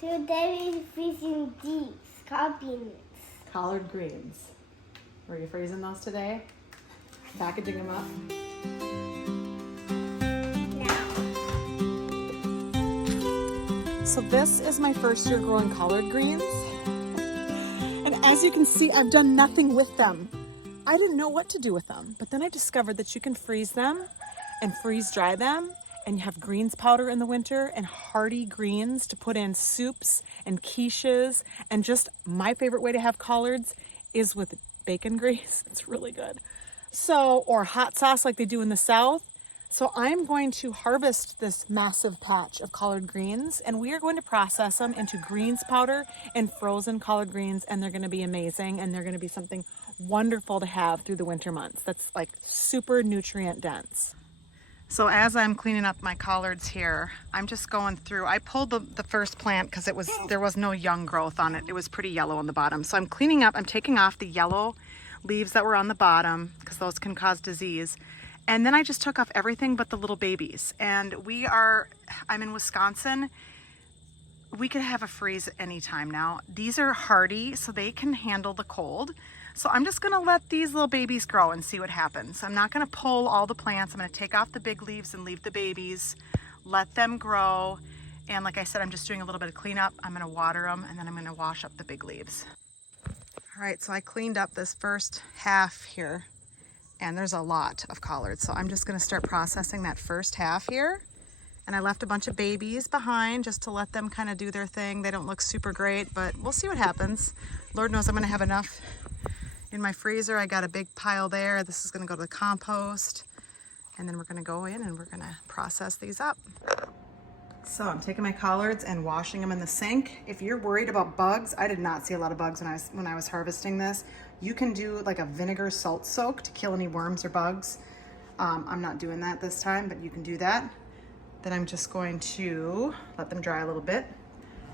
Today we're freezing these coffee. Collard greens. Were you freezing those today? Packaging them up? Now. So this is my first year growing collard greens. And as you can see, I've done nothing with them. I didn't know what to do with them, but then I discovered that you can freeze them and freeze dry them, and you have greens powder in the winter and hearty greens to put in soups and quiches. And just my favorite way to have collards is with bacon grease. It's really good. So, or hot sauce like they do in the South. So I'm going to harvest this massive patch of collard greens, and we are going to process them into greens powder and frozen collard greens, and they're going to be amazing, and they're going to be something wonderful to have through the winter months. That's like super nutrient dense. So as I'm cleaning up my collards here, I'm just going through. I pulled the first plant because there was no young growth on it. It was pretty yellow on the bottom. So I'm cleaning up, I'm taking off the yellow leaves that were on the bottom because those can cause disease. And then I just took off everything but the little babies. And I'm in Wisconsin. We could have a freeze anytime now. These are hardy, so they can handle the cold. So I'm just gonna let these little babies grow and see what happens. I'm not gonna pull all the plants. I'm gonna take off the big leaves and leave the babies, let them grow. And like I said, I'm just doing a little bit of cleanup. I'm gonna water them, and then I'm gonna wash up the big leaves. All right, so I cleaned up this first half here, and there's a lot of collards. So I'm just gonna start processing that first half here. And I left a bunch of babies behind just to let them kind of do their thing. They don't look super great, but we'll see what happens. Lord knows I'm gonna have enough in my freezer. I got a big pile there. This is gonna go to the compost. And then we're gonna go in and we're gonna process these up. So I'm taking my collards and washing them in the sink. If you're worried about bugs, I did not see a lot of bugs when I was harvesting this. You can do like a vinegar salt soak to kill any worms or bugs. I'm not doing that this time, but you can do that. Then I'm just going to let them dry a little bit,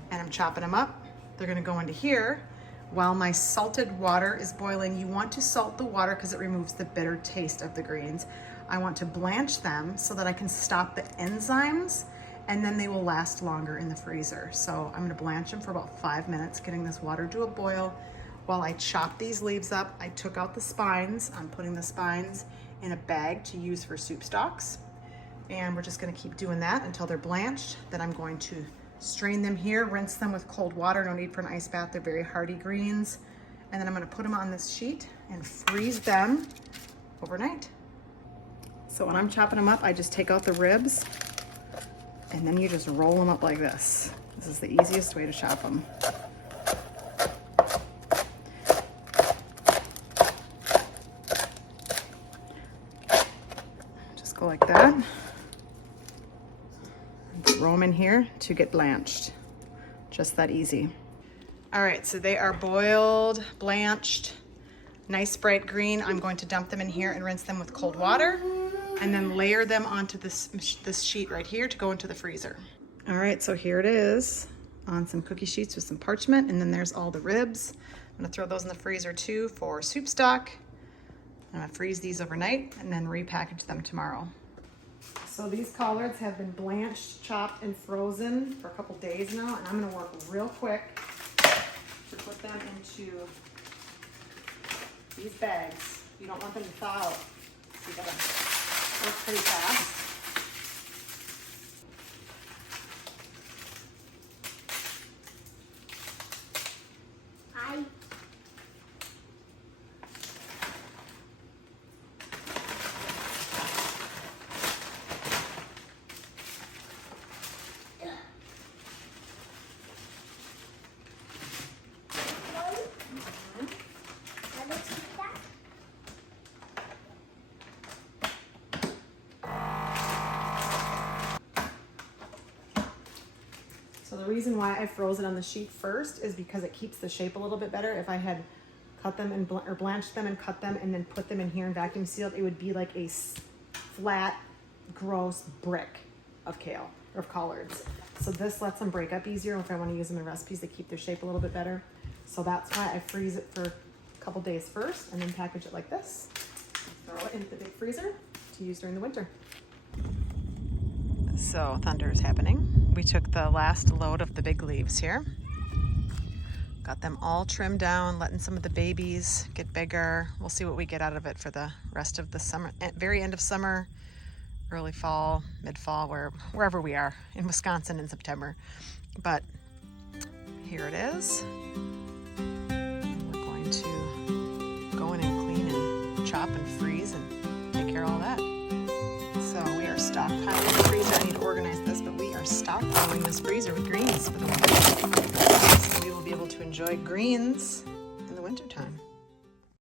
and I'm chopping them up. They're gonna go into here. While my salted water is boiling, you want to salt the water because it removes the bitter taste of the greens. I want to blanch them so that I can stop the enzymes, and then they will last longer in the freezer. So I'm gonna blanch them for about 5 minutes, getting this water to a boil. While I chop these leaves up, I took out the spines. I'm putting the spines in a bag to use for soup stocks. And we're just gonna keep doing that until they're blanched. Then I'm going to strain them here, rinse them with cold water. No need for an ice bath. They're very hardy greens. And then I'm gonna put them on this sheet and freeze them overnight. So when I'm chopping them up, I just take out the ribs, and then you just roll them up like this. This is the easiest way to chop them. Just go like that. Throw them in here to get blanched. Just that easy. All right, so they are boiled, blanched, nice bright green. I'm going to dump them in here and rinse them with cold water, and then layer them onto this sheet right here to go into the freezer. All right, so here it is on some cookie sheets with some parchment, and then there's all the ribs. I'm gonna throw those in the freezer too for soup stock. I'm gonna freeze these overnight and then repackage them tomorrow. So these collards have been blanched, chopped, and frozen for a couple days now, and I'm gonna work real quick to put them into these bags. You don't want them to thaw out. So you gotta work pretty fast. So the reason why I froze it on the sheet first is because it keeps the shape a little bit better. If I had cut them and or blanched them and cut them and then put them in here and vacuum sealed, it would be like a flat, gross brick of kale or of collards. So this lets them break up easier if I want to use them in recipes to keep their shape a little bit better. So that's why I freeze it for a couple days first and then package it like this. Throw it into the big freezer to use during the winter. So thunder is happening. we took the last load of the big leaves here. Got them all trimmed down, letting some of the babies get bigger. We'll see what we get out of it for the rest of the summer, very end of summer, early fall, mid-fall, wherever we are in Wisconsin in September. But here it is. We're going to go in and clean and chop and freeze and take care of all that. So we are stockpiling the freezer. I need to organize this, but we are stockpiling this freezer with greens for the winter. So we will be able to enjoy greens in the wintertime.